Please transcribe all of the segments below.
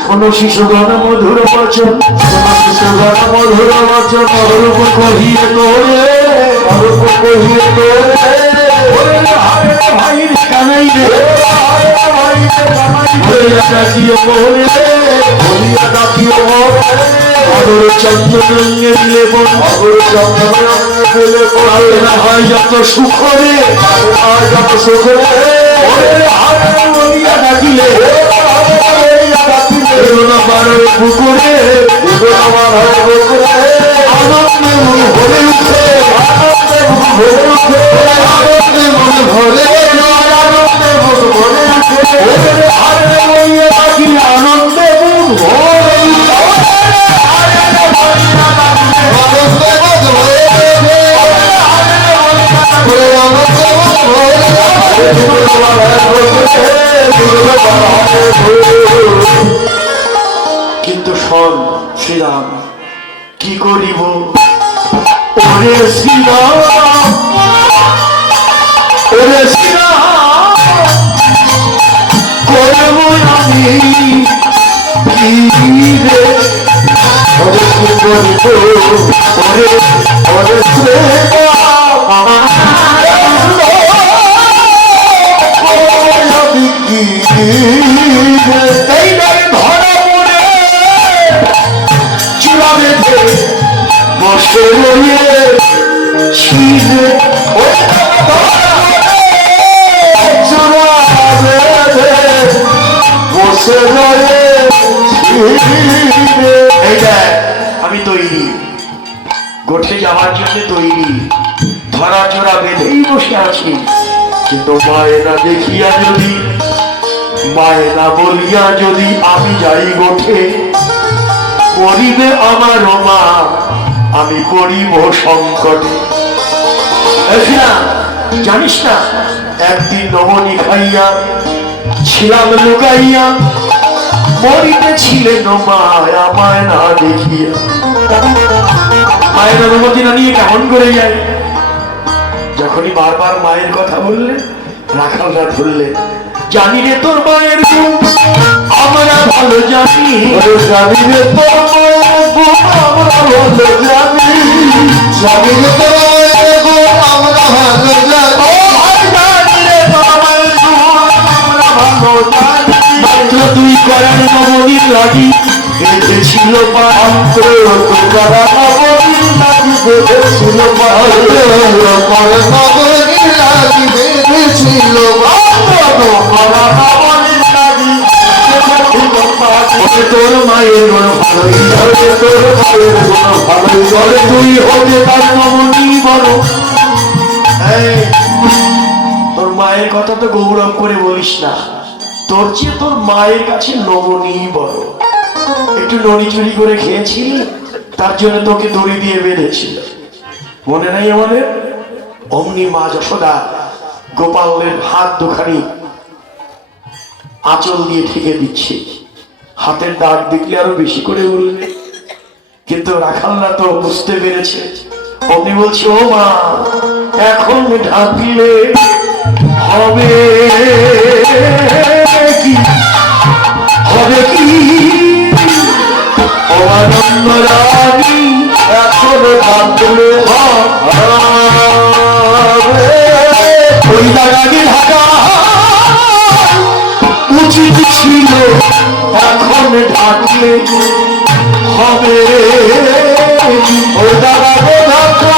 শোনো শিশুগণ মধুর বচন, শোনো শিশুগণ মধুর বচন, অরূপ কহিয়ে তোরে, অরূপ কহিয়ে তোরে, ওরে হায় ভাই কানাই রে, হায় ভাই কানাই রে, ডাকিয়ে মোরে, বলিয়া ডাকিয়ে মোরে, অগর চন্দন রঙে দিলে বোন, অগর চন্দন রঙে দিলে বোন, না হয় যত সুখ রে, হয় যত সুখ রে, ওরে হায় বলিয়া ডাকিলে, পুকুরে আনন্দে মন ভরে উঠে, আনন্দে মন ভরে উঠে, আনন্দে মন ভরে, আনন্দে মন ভরে উঠে, আরে বইয়ে পাখি আনন্দে মন ভরে কিন্তু শোন শ্রীরাম, কি করিব ওরে শ্রীরাম, ওরে শ্রীরাম করব আমি কি রে, ওরে কি করিব ওরে, ওরে শ্রীরাম আমি কি রে, এই নয় ধরা পড়ে চূড়া বেঁধে বসে রয়েছিলে, চূড়া বেঁধে বসে রয়েছিলে। এই দেখ আমি তৈরি, গোঠে যাওয়ার জন্য তৈরি, ধরা চূড়া বেঁধেই বসে আছি, কিন্তু মায়েরা দেখিয়া যদি, মায়েরা বলিয়া যদি আমি যাই গোঠে, পড়িবে আমার মা, আমি পড়িব সংকটে। জানিস না একদিন নবনী খাইয়া ছিলাম লুকাইয়া, মরিতেছিলেন মায় আমায় না দেখিয়া। মায়ের অনুমতি না নিয়ে কেমন করে যায়, যখনই বারবার মায়ের কথা বললে রাখালরা ধরলে, জানি রে তোর মায়ের গুণ আমরা ভালো জানি, জানি রে তোর মায়ের গুণ আমরা ভালো জানি, জানি রে তোর মায়ের গুণ আমরা ভালো জানি, জানি রে তোর মায়ের গুণ আমরা ভালো জানি। মাত্র তুই করার নবনীর লাগি বেঁধেছিল পাত্র, তোরা নবনীর লাগি বেঁধেছিল পাত্র, করার নবনীর লাগি বেঁধেছিল তোর মায়ের গুণ ভালোই চলে, তোর মায়ের গুণ ভালোই চলে, তুই হতে তার নবনী বড়। তোর মায়ের কথা তো গৌরব করে বলিস না, তোর চেয়ে তোর মায়ের কাছে নবনী বড়। একটু নড়ি চুরি করে খেয়েছিলি, তার জন্য তোকে দড়ি দিয়ে বেঁধেছিল, মনে নাই আমাদের? অমনি মা যশোদা গোপালের হাত দুখানি আঁচল দিয়ে ঠেকে দিচ্ছে, হাতের দাগ দেখলে আরো বেশি করে বলবে, কিন্তু রাখালরা তো বুঝতে পেরেছে। অমনি বলছে, ও মা এখন ঢাকলে হবে কি, হবে কি, ও আনন্দ রানী এখন ঢাকলে হবে, ওই জায়গাকে ঢাকা উচিত ছিল, এখন ঢাকলে হবে, ওই জায়গাকে ঢাকা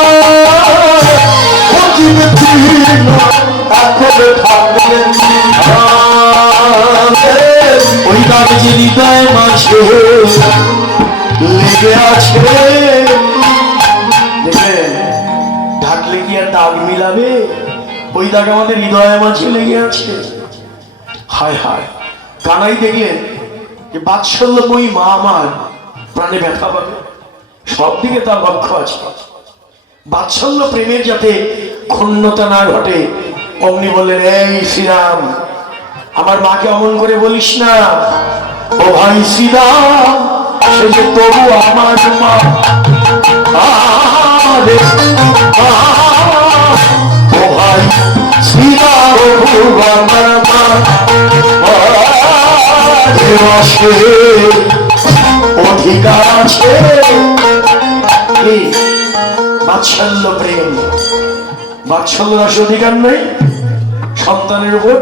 উচিত ছিল, এখন ঢাকলে ওই দাগ যে হৃদয় মাঝে লেগে আছে, দেখবেন ঢাকলে কি আর দাগ মিলাবে, ওই দাগ আমাদের হৃদয়ের মাঝে লেগে আছে। হায় হায়, কানাই দেখলেন যে বাৎসল্যময়ী মা আমার প্রাণে ব্যথা পাবে, সব দিকে তার লক্ষ্য আছে, বাৎসল্য প্রেমের যাতে ক্ষুণ্ণতা না ঘটে। অমনি বললেন, এই শ্রীরাম আমার মাকে অমন করে বলিস না, ও ভাই শ্রীরাম সে যে তবু আমার মা, ও ভাই শ্রীরাম আমার মা, অধিকার আছে। বাৎসল্য প্রেম, বাৎসল্য রাশি অধিকার নেই সন্তানের উপর।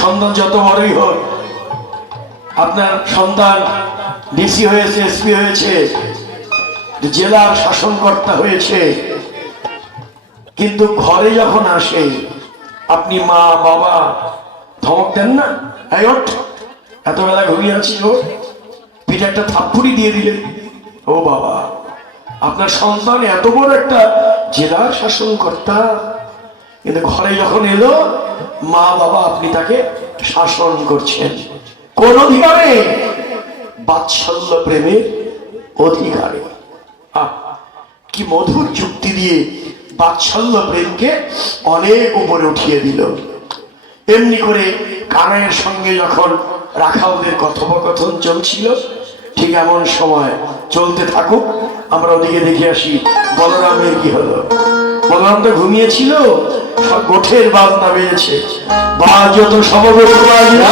সন্তান যত বড়ই হোক, আপনার সন্তান ডিসি হয়েছে, এসপি হয়েছে, জেলার শাসনকর্তা হয়েছে, কিন্তু ঘরে যখন আসে আপনি মা বাবা ধমক দেন না, এই ওঠ, এত বেলা ঘুমিয়ে আছিস, ও পিঠে একটা থাপ্পড়ি দিয়ে দিলেন। ও বাবা, আপনার সন্তান এত বড় একটা জেলার শাসনকর্তা, কিন্তু ঘরে যখন এলো মা বাবা আপনি তাকে শাসন করছেন কোন অধিকারে? বাৎসল্য প্রেমের অধিকারে। কি মধুর যুক্তি দিয়ে বাৎসল্য প্রেমকে অনেক উপরে উঠিয়ে দিল। এমনি করে কানাইয়ের সঙ্গে যখন রাখালদের কথোপকথন চলছিল, ঠিক এমন সময় চলতে থাকুক, আমরা ওদিকে দেখে আসি বলরামের কি হলো। বলরাম তো ঘুমিয়েছিল, সব গোঠের বাজনা বেজেছে। বাজ তো সমবেত বাজনা,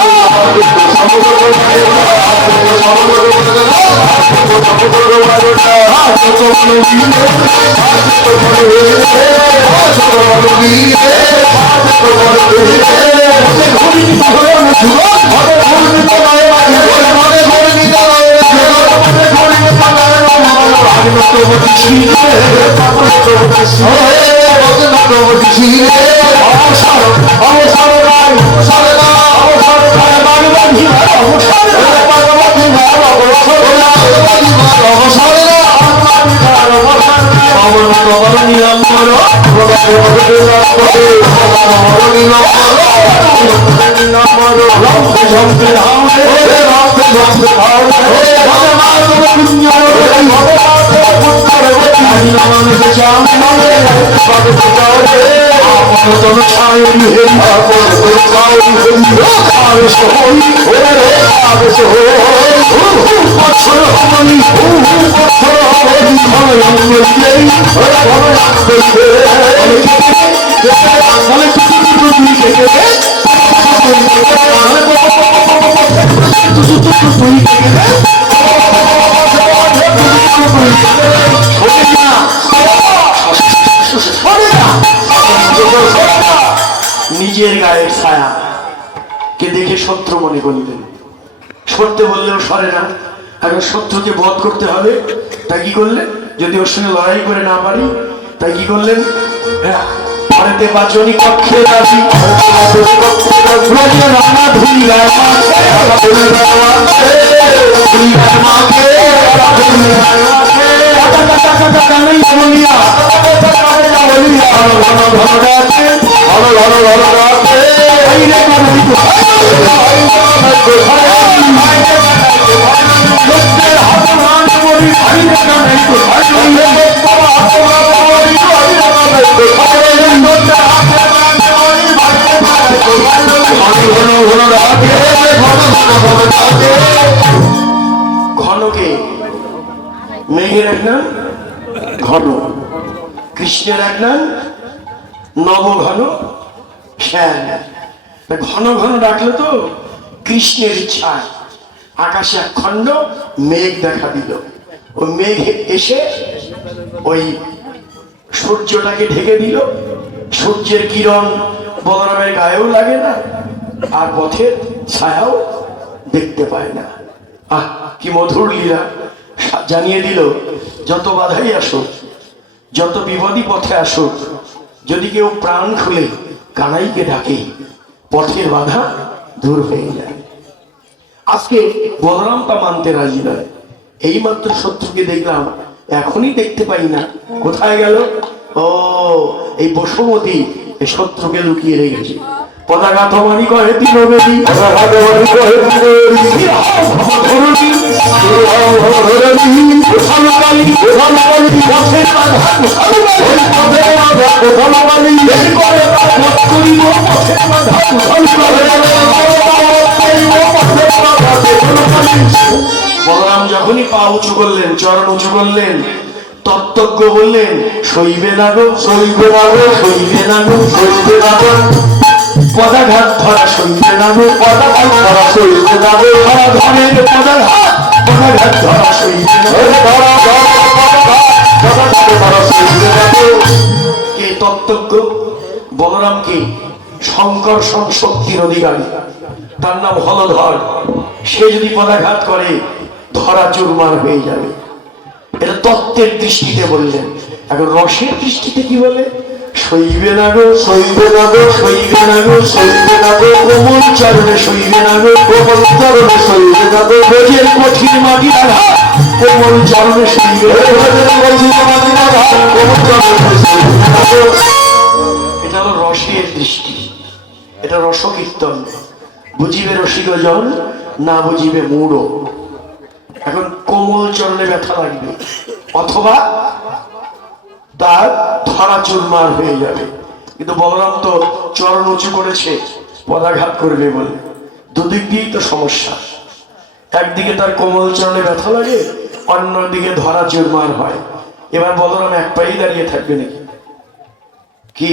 নিজের গায়ের ছায়া কে দেখে শত্রু মনে করিলেন। সরতে বললেও সরে না, এখন শত্রুকে বধ করতে হবে। তাই কি করলেন? যদি ওর সঙ্গে লড়াই করে না পারি, তাই কি করলেন? ভারতে পাচনি কক্ষে রাজি রান্না ধুলিয়ার ঘনকে মেঘের এক নাম ঘন, কৃষ্ণের এক নাম নবঘন শ্যাম। ঘন ঘন ডাকলে তো কৃষ্ণের ইচ্ছায় আকাশে এক খণ্ড মেঘ দেখা দিল। ওই মেঘ এসে ওই সূর্যটাকে ঢেকে দিল। সূর্যের কিরণ বলরামের গায়েও লাগে না, আর পথের ছায়াও দেখতে পায় না। আহ, কি মধুর লীলা! জানিয়ে দিল যত বাধাই আসুক, যত বিপদী পথে আসুক, যদি কেউ প্রাণ খুলে কানাইকে ডাকে, পথের বাধা দূর হয়ে যায়। আজকে বলরাম তা মানতে রাজি নয়। এইমাত্র শত্রুকে দেখলাম, এখনই দেখতে পাই না, কোথায় গেল? ও, এই বসুমতী এই শত্রুকে লুকিয়ে রেখেছে। পতাকা তোমারই কহে তিনবেদী, বলরাম যখনই পা উঁচু করলেন, চরণ উঁচু করলেন, তত্ত্বজ্ঞ বললেন, সইবে না গো, সইবে না গো, সইবে না গো, সইবে না গো। পদাঘাত ধরা সইবে না গো, পদাঘাত ধরা সইবে না গো, ধরা ধরের পদাঘাত, পদাঘাত ধরা সইবে না গো, ধরা সইবে না গো। কে তত্ত্বজ্ঞ? বলরাম কি সংকর্ষণ শক্তির অধিকারী, তার নাম হলধর। সে যদি পদাঘাত করে ধরা চুরমার হয়ে যাবে। এটা তত্ত্বের দৃষ্টিতে বললেন। এখন রসের দৃষ্টিতে কি বলে? সইবে না গো, সইবে না গো, সইবে না গো, সইবে না গো, কোমল চরণে সইবে না গো, কোমল চরণে সইবে না গো, রোজের কঠিন মাটির আঘাত কোমল চরণে সইবে না গো, রোজের কঠিন মাটির আঘাত কোমল চরণে সইবে না গো। এটা হলো রসের দৃষ্টি, এটা রসকীর্তন। বুঝিবে রসিকজন, না বুঝিবে মূঢ়। এখন কোমল চরণে ব্যথা লাগবে, অথবা তার ধরা চুরমার হয়ে যাবে। কিন্তু বলরাম তো চরণ উঁচু করেছে পদাঘাত করবে বলে, দুদিক দিয়েই তো সমস্যা। একদিকে তার কোমল চরণে ব্যথা লাগে, অন্যদিকে ধরা চুরমার হয়। এবার বলরাম এক পায়েই দাঁড়িয়ে থাকবে নাকি? কি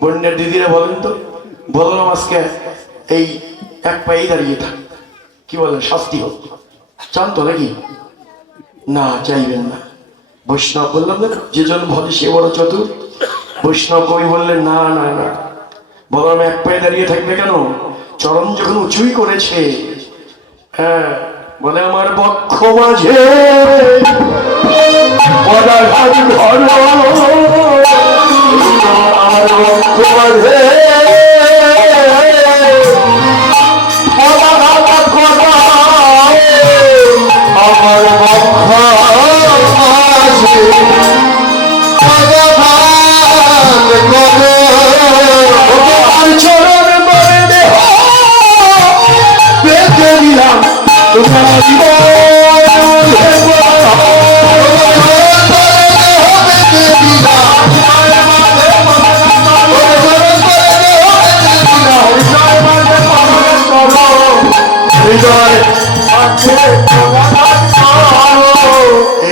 বন্যের দিদিরা বলেন তো, বলরাম আজকে এই এক পায়েই দাঁড়িয়ে থাক, কি বলেন? শাস্তি হোক, চান তো নাকি? না, চাইবেন না। বৈষ্ণব বললাম না, যেজন ভলে সে বড় চতুর। বৈষ্ণব কবি বললেন না না না, বলরাম এক পায়ে দাঁড়িয়ে থাকবে কেন? চরণ যখন উঁচুই করেছে। হ্যাঁ, বলে আমার বক্ষ মাঝে পদাঘাত ঘর, আমার বক্ষ মাঝে পদাঘাত ঘর, আমার বক্ষ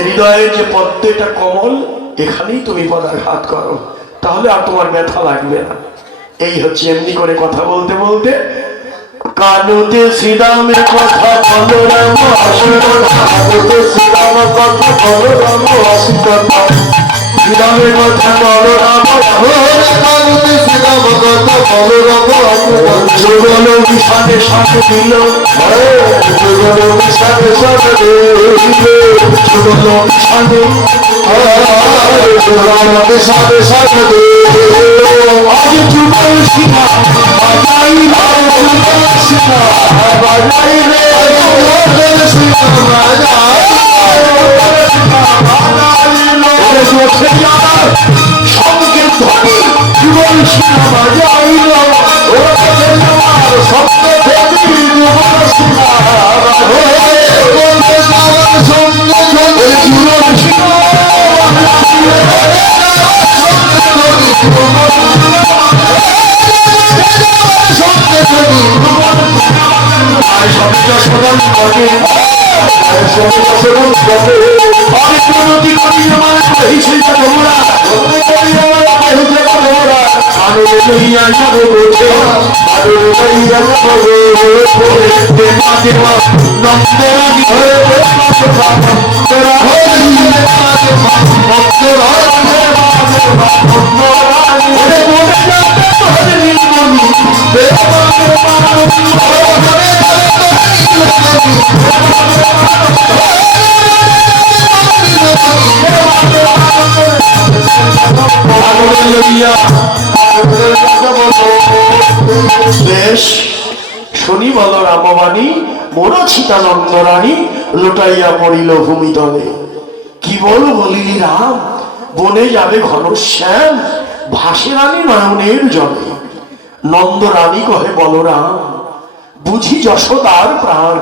হৃদয়ের যে পদ্মটা কমল, এখানেই তুমি পদাঘাত করো, তাহলে আর তোমার ব্যথা লাগবে না। এই হচ্ছে। এমনি করে কথা বলতে বলতে কানুতে শ্রীরামের কথা বলো রাম অসিকতা, কানুতে শ্রীরামের কথা বলো রাম অসিকতা, শ্রীরামের কথা বলো রাম, কানুতে শ্রীরামের কথা বলো রাম অসিকতা, যুগল বিষাদে সাথে দিল, যুগল বিষাদে সাথে দিল, যুগল বিষাদে, যুগল বিষাদে সাথে দিল, আজ যুগল শিখা বাজাই শিখা বাজাই রে, শিখা বাজাই সংকেত ধ্বনি, যুগল শিখা বাজাই শব্দ ধ্বনি, যুগল শিখা বেশ শুনি বলো রামবাণী, মরছিতা নন্দরানী লোটাইয়া পড়িল ভূমিতলে। কি বল বলিলি রাম, বনে যাবে ঘনশ্যাম, ভাসে রানী নয়নের জলে। নন্দরানী কহে বলরাম, বুঝি যশোদার প্রাণ,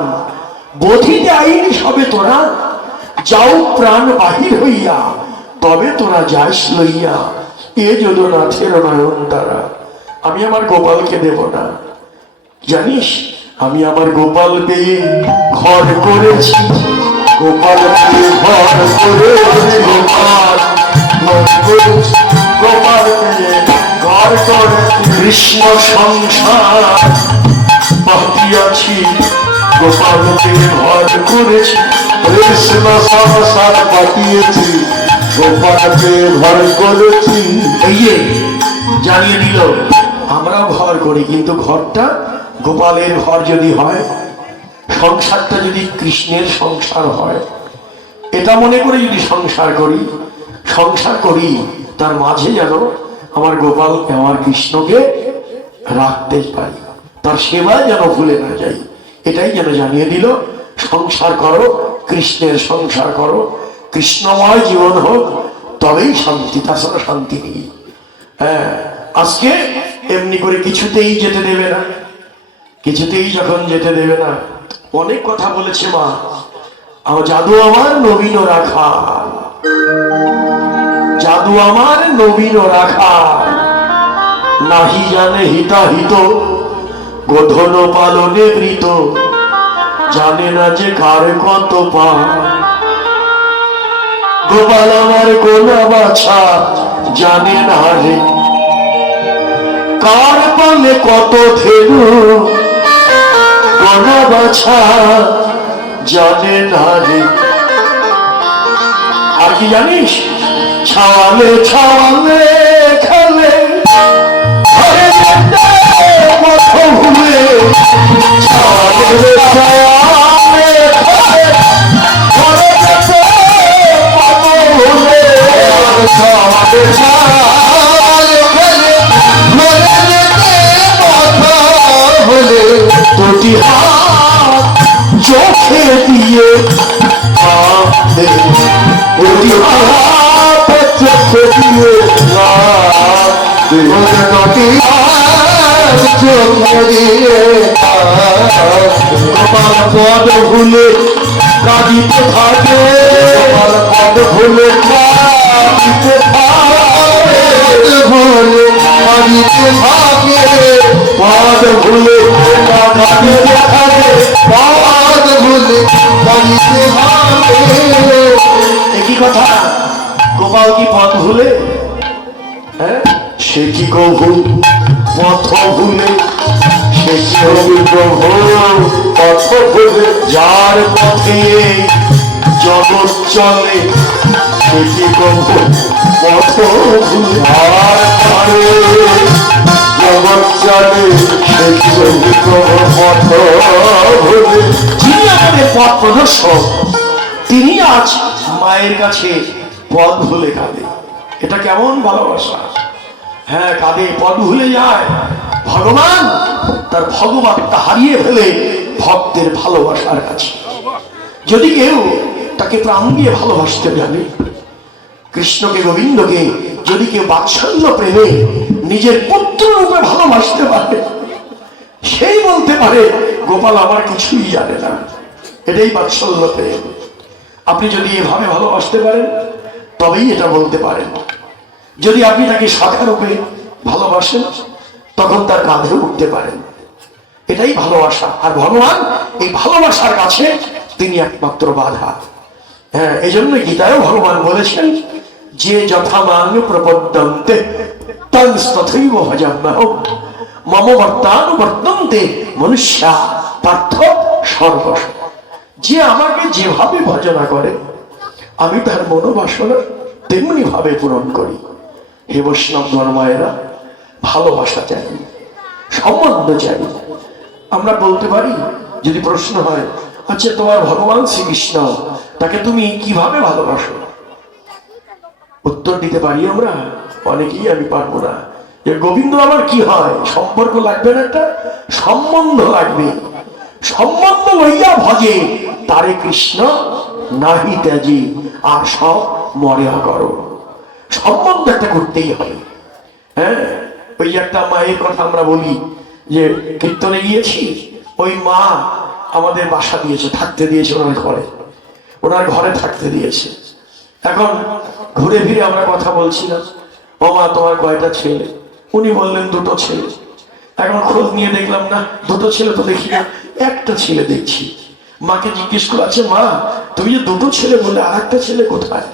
বোধিতে আইনি সবে তোরা, যাও প্রাণ বাহির হইয়া, তবে তোরা যাস লইয়া এ যদুনাথের নয়ন তারা। আমি আমার গোপালকে দেব না, জানিস? আমি আমার গোপাল পেয়ে ঘর করেছি, গোপাল পেয়ে ঘর করেছি, গোপাল গোপাল পেয়ে ঘর কৃষ্ণ সংসার পাতিয়াছি, গোপালকে ঘর করেছি। কৃষ্ণ সংসার পাঠিয়েছি, গোপালকে ঘর করেছি। এই যে জানিয়ে দিল আমরাও ঘর করি, কিন্তু ঘরটা গোপালের ঘর যদি হয়, সংসারটা যদি কৃষ্ণের সংসার হয়, এটা মনে করে যদি সংসার করি তার মাঝে যেন আমার গোপালকে, আমার কৃষ্ণকে রাখতে পারি, তার সেবায় যেন ভুলে না যাই। এটাই যেন জানিয়ে দিল। সংসার করো, কৃষ্ণের সংসার করো, কৃষ্ণময় জীবন হোক, তবেই শান্তি, তাছাড়া শান্তি নেই। হ্যাঁ, আজকে এমনি করে কিছুতেই যেতে দেবে না, কিছুতেই যখন যেতে দেবে না, অনেক কথা বলেছে মা। জাদু আমার নবীন রাখা, জাদু আমার নবীন রাখা, নাহি জানে হিতাহিত, গোধন পালনে বৃত, জানে না যে কার কত পা। গোপাল আমার গোনা বাছা জানে না রে, কার পালে কত ধেনু, গোনা বাছা জানে না রে। আর কি জানিস? ছাওয়ালে ছাওয়ালে খেলে, ঘরে যেতে পথ ভুলে, ছাওয়ালে ছাওয়ালে খেলে, ঘরে যেতে পথ ভুলে, ছাওয়ালে ছাওয়ালে খেলে, ঘরে যেতে পথ ভুলে, দুটি হাত চোখে দিয়ে কাঁদে, দুটি হাত চোখে দিয়ে কাঁদে, দুটি হাত চোখে দিয়ে কাঁদে। গোপাল পদ ভুলে কাঁদিতে থাকে, গোপাল পদ ভুলে কাঁদিতে থাকে, ভুলে কাঁদিতে থাকে, পদ ভুলে কাঁদিতে থাকে, পদ ভুলে কাঁদিতে থাকে। একই কথা, গোপাল কি পথ ভুলে? হ্যাঁ, সে কি কভু পথ ভুলে, সে কি কভু পথ ভুলে, যার পথে জগৎ চলে, সে কি কভু পথ ভুলে, আর পারে জগৎ চলে, সে কি কভু পথ ভুলে। যিনি আমাদের পথ প্রদর্শক, তিনি আজ মায়ের কাছে পথ ভুলে কাঁদে। এটা কেমন ভালোবাসা! হ্যাঁ, কাঁদে, পথ ভুলে যায়। ভগবান তার ভগবানটা হারিয়ে ফেলে ভক্তের ভালোবাসার কাছে। যদি কেউ তাকে প্রাণ দিয়ে ভালোবাসতে জানে, কৃষ্ণকে, গোবিন্দকে যদি কেউ বাৎসল্য প্রেমে নিজের পুত্র রূপে ভালোবাসতে পারে, সেই বলতে পারে গোপাল আমার কিছুই জানে না। এটাই বাৎসল্য প্রেম। আপনি যদি এভাবে ভালোবাসতে পারেন, তবেই এটা বলতে পারেন। যদি আপনি তাকে সখা রূপে ভালোবাসেন, তখন তার কাঁধে উঠতে পারেন। এটাই ভালোবাসা। আর ভগবান এই ভালোবাসার কাছে তিনি একমাত্র বাধা। হ্যাঁ, এই জন্য গীতায়ও ভগবান বলেছেন যে যথামাং প্রপদ্যন্তে তৎতথৈব ভজাম্যহং মম বর্তানুবর্তন্তে মনুষ্যা পার্থ সর্বশ। যে আমাকে যেভাবে ভজনা করে, আমি তার মনোবাসনা তেমনি ভাবে পূরণ করি। হে বৈষ্ণব ধর্মায়েরা, ভালোবাসা চাই, সম্বন্ধ চাই। আমরা বলতে পারি, যদি প্রশ্ন হয়, আচ্ছা তোমার ভগবান শ্রীকৃষ্ণ, তাকে তুমি কিভাবে ভালোবাসো? উত্তর দিতে পারি আমরা অনেকেই, আমি পারবো না। যে গোবিন্দ আমার কি হয়? সম্পর্ক লাগবে না, একটা সম্বন্ধ লাগবে। সম্বন্ধ লইয়া ভজে তারে কৃষ্ণ নাহি ত্যাজি, আর সব মরিয়া করো। সম্বন্ধ একটা করতেই হবে। হ্যাঁ, ওই একটা মায়ের কথা আমরা বলি যে কীর্তনে গিয়েছি, ওই মা আমাদের বাসা দিয়েছে, থাকতে দিয়েছে ওনার ঘরে থাকতে দিয়েছে। এখন ঘুরে ফিরে আমরা কথা বলছিলাম, ও মা তোমার কয়টা ছেলে? উনি বললেন দুটো ছেলে। এখন খোঁজ নিয়ে দেখলাম না, দুটো ছেলে তো দেখি না, একটা ছেলে দেখছি। মাকে জিজ্ঞেস করে, আছে মা তুমি যে দুটো ছেলে বললে, আর একটা ছেলে কোথায়?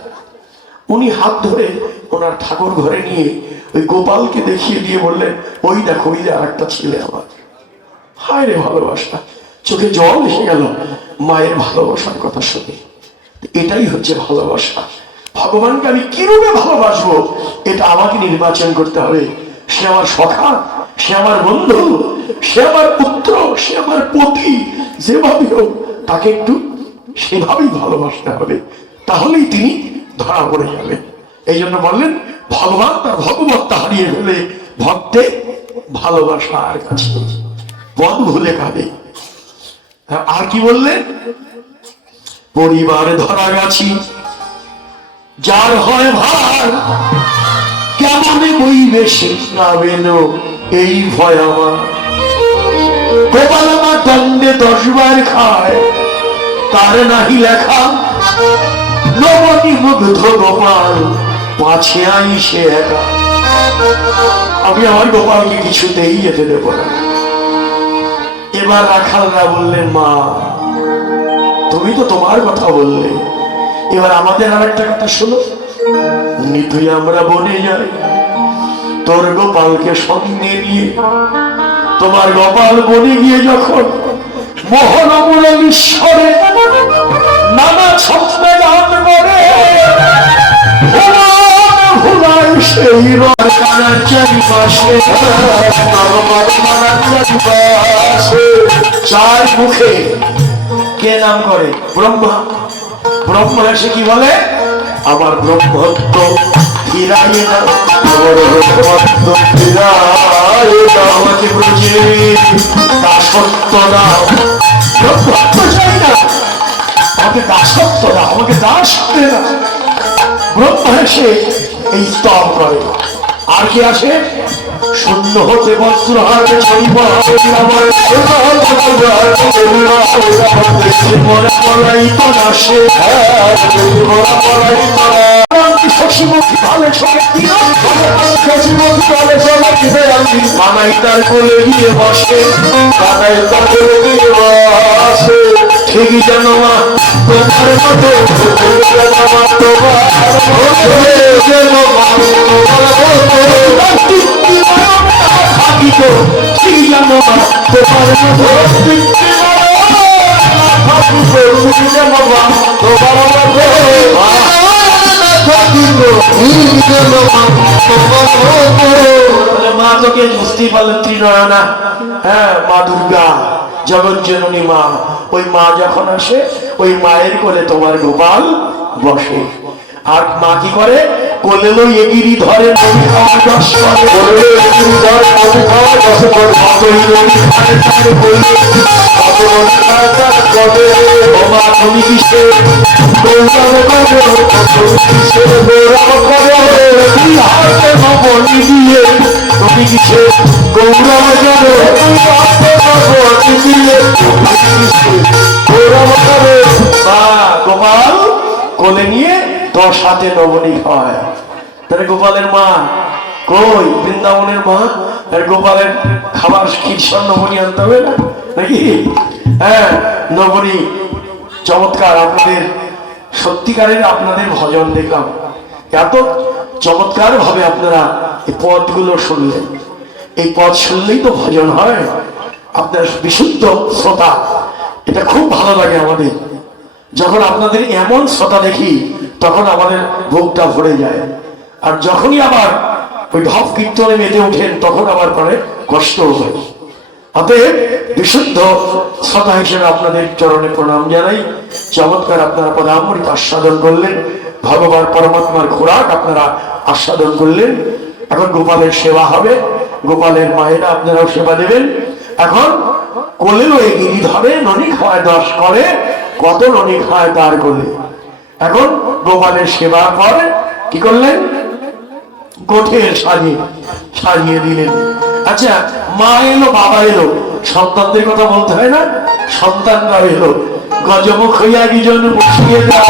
উনি হাত ধরে ওনার ঠাকুর ঘরে নিয়ে ওই গোপালকে দেখিয়ে দিয়ে বললেন, ওই দেখো ওই যে আরেকটা ছেলে আমার। হায় রে ভালোবাসা, চোখে জল এসে গেল মায়ের ভালোবাসার কথা শুনে। এটাই হচ্ছে ভালোবাসা। ভগবানকে আমি কিভাবে ভালোবাসবো এটা আমাকে নির্বাচন করতে হবে। সে আমার সখা, সে আমার বন্ধু, সে আমার পুত্র, সে আমার পতি, যেভাবে হোক তাকে একটু সেভাবেই ভালোবাসতে হবে, তাহলেই তিনি ধরা পড়ে যাবেন। এই জন্য বললেন ভগবান তার ভগবত্তা হারিয়ে ফেলে ভক্তে ভালোবাসার কাছে পদ ভুলে কাঁদে। আর কি বললেন, পরিবার ধরা গেছি যার হয় ভার, কেমনে বইবে সে নাবেন এই ভয় আমার। গোপাল আমার দণ্ডে 10 বার খায়, তার নাহি লেখা নবনী মুগ্ধ গোপাল পাছে আই সে একা। আমি আমার গোপালকে কিছুতেই যেতে দেব না। এবার রাখালরা বললেন, মা তুমি তো তোমার কথা বললে, এবার আমাদের আর একটা কথা শোনো। নিতুই আমরা বনে যাই তোর গোপালকে সঙ্গে নিয়ে। তোমার গোপাল বনে গিয়ে যখন মোহন মুরলীশ্বরে নানা স্বপ্নে গান করে, ভুলাই সেই রানার চারিপাশে, চার মুখে কে নাম করে? ব্রহ্মা। ব্রহ্মা এসে কি বলে, আমার ব্রহ্মত্ব ফিরাইয়ে দাও, ব্রহ্মত্ব ফিরাইয়ে দাও, আমাকে ব্রজে দাসত্ব দাও। ব্রহ্মত্ব চাই না, আমাকে দাসত্ব দাও, আমাকে দাস করে দাও। ব্রহ্মা এসে এই স্তব করে। আর কি আসে, শূন্য হতে বস্ত্র হাতে তার কোলে গিয়ে বসে, ঠিকই জানো মা তোমার মতো, ঠিকই জানো মা তোমার মা তোকে বুঝতেই পারলেন ত্রিনয়না। হ্যাঁ, মা দুর্গা জগৎ জননী মা। ওই মা যখন আসে, ওই মায়ের কোলে তোমার গোপাল বসে। আর মা কি করে, কোলে লই এগিরি ধরে নদী খাওয়া 10 করে, তুমি কিসে দিয়ে, তুমি কিসে গৌরব করো, গোপাল কোলে নিয়ে 10 হাতে নবনী হয়। তাহলে গোপালের মা কই, বৃন্দাবনের মা। আর গোপালের খাবার ক্ষীর নবনী আনতে হবে না নাকি? হ্যাঁ, নবনী চমৎকার। আপনাদের সত্যিকারের আপনাদের ভজন দেখলাম, এত চমৎকার ভাবে আপনারা এই পদগুলো শুনলেন। এই পদ শুনলেই তো ভজন হয়। আপনার বিশুদ্ধ শ্রোতা, এটা খুব ভালো লাগে আমাদের। যখন আপনাদের এমন শ্রোতা দেখি তখন আমাদের বুকটা ভরে যায়। আর যখনই আবার ওই ভাব কীর্তনে মেতে ওঠেন তখন আবার পরে কষ্ট হয়। অতএব বিশুদ্ধ শ্রোতা হিসেবে আপনাদের চরণে প্রণাম জানাই। চমৎকার আপনারা পদামৃত আস্বাদন করলেন, ভগবান পরমাত্মার খোরাক আপনারা আস্বাদন করলেন। এখন গোপালের সেবা হবে, গোপালের মায়েরা আপনারাও সেবা দেবেন। এখন কোলেও এগিয়ে ধরে, ননি খাওয়ায় 10 করে, কত ননি খায় তার কোলে। এখন গোপালের সেবা করে কি করলেন, গোঠের সাজিয়ে দিলেন। আচ্ছা, মা এলো, বাবা এলো, সন্তানদের কথা বলতে হয় না? সন্তানরা এলো, গজমুখ হইয়া বিজন বসিয়ে দাও।